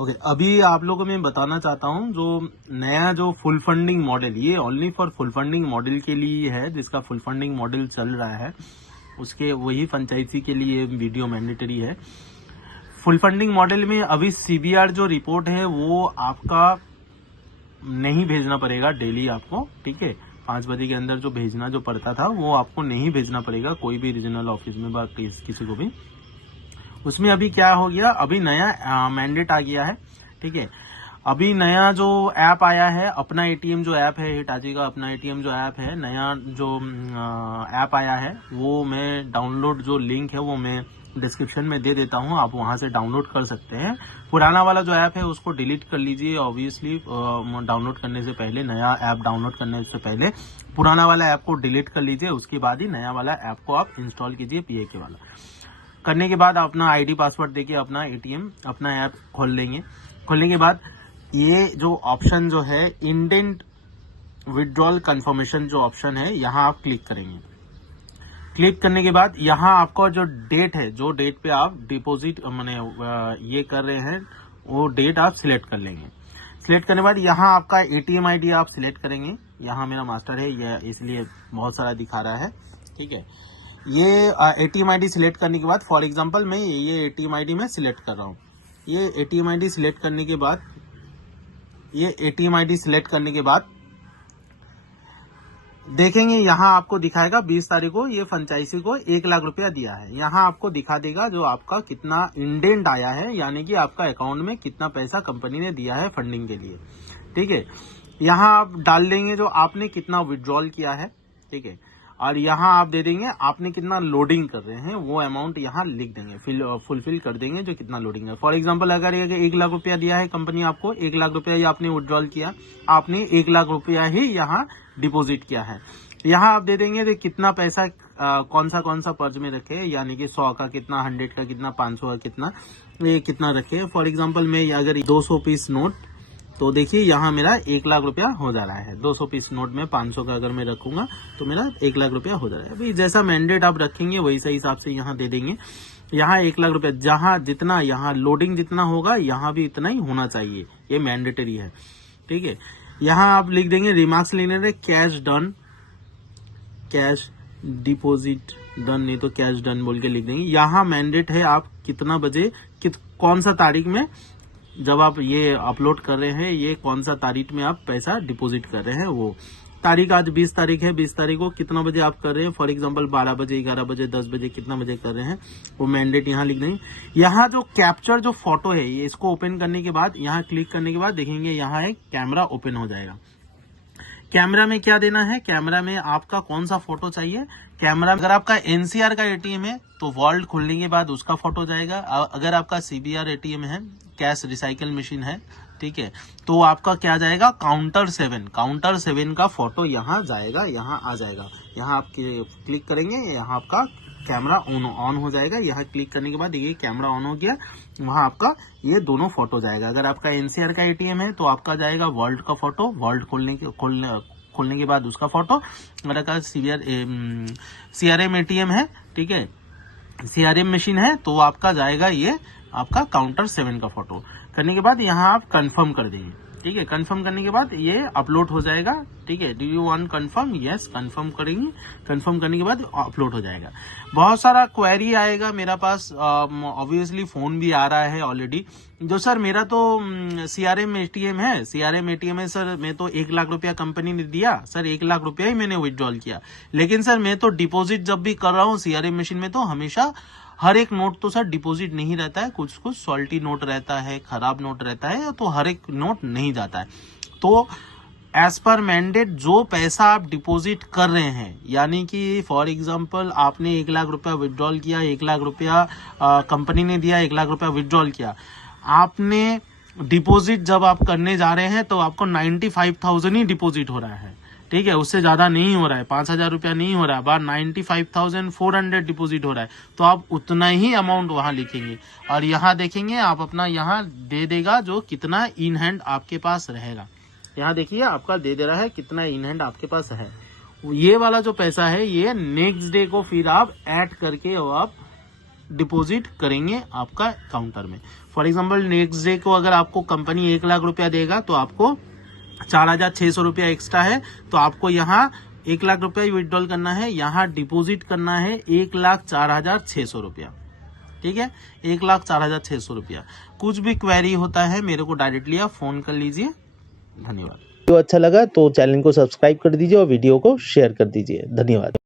Okay, अभी आप लोगों को मैं बताना चाहता हूँ जो नया जो फुल फंडिंग मॉडल, ये only for full funding model के लिए है, जिसका फुल फंडिंग मॉडल चल रहा है उसके वही फ्रेंचाइजी के लिए वीडियो मैंडेटरी है। फुल फंडिंग मॉडल में अभी सीबीआर जो रिपोर्ट है वो आपका नहीं भेजना पड़ेगा डेली आपको, ठीक है। 5 बजे के अंदर जो भेजना जो पड़ता था वो आपको नहीं भेजना पड़ेगा कोई भी रीजनल ऑफिस में किसी को भी। उसमें अभी क्या हो गया, अभी नया मैंडेट आ गया है, ठीक है। अभी नया जो ऐप आया है, अपना एटीएम जो ऐप है, हिटाची का अपना एटीएम जो ऐप है, नया जो ऐप आया है वो मैं डाउनलोड जो लिंक है वो मैं डिस्क्रिप्शन में दे देता हूं, आप वहां से डाउनलोड कर सकते हैं। पुराना वाला जो ऐप है उसको डिलीट कर लीजिए, ऑब्वियसली डाउनलोड करने से पहले, नया ऐप डाउनलोड करने से पहले पुराना वाला ऐप को डिलीट कर लीजिए, उसके बाद ही नया वाला ऐप को आप इंस्टॉल कीजिए, पीएके वाला। करने के बाद अपना आईडी पासवर्ड देके अपना एटीएम अपना ऐप खोल लेंगे। खोलने के बाद ये जो ऑप्शन जो है इंडेंट विड्रॉल कंफर्मेशन जो ऑप्शन है, यहाँ आप क्लिक करेंगे। क्लिक करने के बाद यहाँ आपका जो डेट है, जो डेट पे आप डिपॉजिट माने ये कर रहे हैं वो डेट आप सिलेक्ट कर लेंगे। सिलेक्ट करने के बाद यहाँ आपका एटीएम आईडी आप सिलेक्ट करेंगे। यहाँ मेरा मास्टर है ये इसलिए बहुत सारा दिखा रहा है, ठीक है। ये एटीएम आईडी सिलेक्ट करने के बाद, फॉर एग्जांपल मैं ये एटीएम आईडी में सिलेक्ट कर रहा हूँ। ये एटीएम आईडी सिलेक्ट करने के बाद, ये एटीएम आईडी सिलेक्ट करने के बाद देखेंगे यहाँ आपको दिखाएगा 20 तारीख को ये फ्रेंचाइजी को 1 लाख रुपया दिया है। यहाँ आपको दिखा देगा जो आपका कितना इंडेंट आया है, यानी कि आपका अकाउंट में कितना पैसा कंपनी ने दिया है फंडिंग के लिए, ठीक है। यहाँ आप डाल देंगे जो आपने कितना विड्रॉल किया है, ठीक है। और यहाँ आप दे देंगे आपने कितना लोडिंग कर रहे हैं, वो अमाउंट यहाँ लिख देंगे, फुलफिल कर देंगे जो कितना लोडिंग है। फॉर एग्जांपल अगर 1 लाख रुपया दिया है कंपनी आपको, 1 लाख रुपया ही आपने विड्रॉल किया, आपने 1 लाख रुपया ही यहाँ डिपॉजिट किया है। यहाँ आप दे देंगे कि कितना पैसा कौन सा पर्च में रखे, यानी कि 100 का कितना, 100 का कितना, 500 का कितना, ये कितना रखे। फॉर एग्जाम्पल मैं अगर 200 पीस नोट, तो देखिए यहाँ मेरा 1 लाख रुपया हो जा रहा है। 200 पीस नोट में 500 का अगर मैं रखूंगा तो मेरा 1 लाख रुपया हो जा रहा है। अभी जैसा मैंडेट आप रखेंगे वही सही हिसाब से यहाँ दे देंगे। यहाँ 1 लाख रुपया, जहाँ जितना यहाँ लोडिंग जितना होगा यहाँ भी इतना ही होना चाहिए, ये मैंडेटरी है, ठीक है। यहाँ आप लिख देंगे रिमार्क्स लेने रहे cash done, cash deposit done, नहीं तो कैश डन बोल के लिख देंगे। यहाँ मैंडेट है आप कितना बजे कौन सा तारीख में जब आप ये अपलोड कर रहे हैं, ये कौन सा तारीख में आप पैसा डिपॉजिट कर रहे हैं, वो तारीख आज 20 तारीख है, 20 तारीख को कितना बजे आप कर रहे हैं, फॉर एग्जांपल 12 बजे, 11 बजे, 10 बजे, कितना बजे कर रहे हैं, वो मैंडेट यहाँ लिख देंगे। यहाँ जो कैप्चर जो फोटो है ये इसको ओपन करने के बाद, यहाँ क्लिक करने के बाद देखेंगे यहाँ एक कैमरा ओपन हो जाएगा। कैमरा में क्या देना है, कैमरा में आपका कौन सा फोटो चाहिए। कैमरा अगर आपका एनसीआर का एटीएम है तो वॉल्ट खोलने के बाद उसका फोटो जाएगा। अगर आपका सीबीआर एटीएम है, कैश रिसाइकल मशीन है, ठीक है, तो आपका क्या जाएगा, काउंटर 7 का फोटो यहाँ जाएगा, यहाँ आ जाएगा। यहाँ आप क्लिक करेंगे, यहाँ आपका कैमरा ऑन हो जाएगा। यहाँ क्लिक करने के बाद ये कैमरा ऑन हो गया, वहां आपका ये दोनों फोटो जाएगा। अगर आपका एनसीआर का एटीएम है तो आपका जाएगा वॉल्ट का फोटो, वॉल्ट खोलने के बाद उसका फोटो। अगर आपका सीआरएम एटीएम है, ठीक है, सीआरएम मशीन है, तो आपका जाएगा ये आपका काउंटर 7 का फोटो। करने के बाद यहाँ आप कंफर्म कर देंगे, ठीक है। कंफर्म करने के बाद ये अपलोड हो जाएगा, ठीक है। Do you want confirm, yes confirm करेंगे। कंफर्म करने के बाद अपलोड हो जाएगा। बहुत सारा क्वेरी आएगा मेरे पास, ऑब्वियसली फोन भी आ रहा है ऑलरेडी, जो सर मेरा तो सीआरएम एटीएम है, सर मैं तो 1 लाख रुपया कंपनी ने दिया, सर 1 लाख रुपया ही मैंने विड्रॉल किया, लेकिन सर मैं तो डिपॉजिट जब भी कर रहा हूँ सीआरएम मशीन में तो हमेशा हर एक नोट तो सर डिपॉजिट नहीं रहता है, कुछ कुछ सॉल्टी नोट रहता है, खराब नोट रहता है, तो हर एक नोट नहीं जाता है। तो एज पर मैंडेट जो पैसा आप डिपॉजिट कर रहे हैं, यानी कि फॉर एग्जांपल आपने 1 लाख रुपया विड्रॉल किया, 1 लाख रुपया कंपनी ने दिया, 1 लाख रुपया विड्रॉल किया, आपने डिपॉजिट जब आप करने जा रहे हैं तो आपको 95,000 ही डिपॉजिट हो रहा है, ठीक है, उससे ज्यादा नहीं हो रहा है, 5,000 रुपया नहीं हो रहा है, बार 95,400 डिपॉजिट हो रहा है, तो आप उतना ही अमाउंट वहां लिखेंगे और यहाँ देखेंगे आप अपना यहाँ दे देगा जो कितना इन हैंड आपके पास रहेगा। यहाँ देखिए आपका दे दे रहा है कितना इन हैंड आपके पास है। ये वाला जो पैसा है ये नेक्स्ट डे को फिर आप ऐड करके और आप डिपॉजिट करेंगे आपका काउंटर में। फॉर एग्जाम्पल नेक्स्ट डे को अगर आपको कंपनी 1 लाख रुपया देगा तो आपको 4,600 रुपया एक्स्ट्रा है, तो आपको यहाँ 1 लाख रुपया विड्रॉल करना है, यहाँ डिपॉजिट करना है 1,04,600 रुपया। ठीक है, 1,04,600 रुपया। कुछ भी क्वेरी होता है मेरे को डायरेक्टली आप फोन कर लीजिए। धन्यवाद। वीडियो अच्छा लगा तो चैनल को सब्सक्राइब कर दीजिए और वीडियो को शेयर कर दीजिए। धन्यवाद।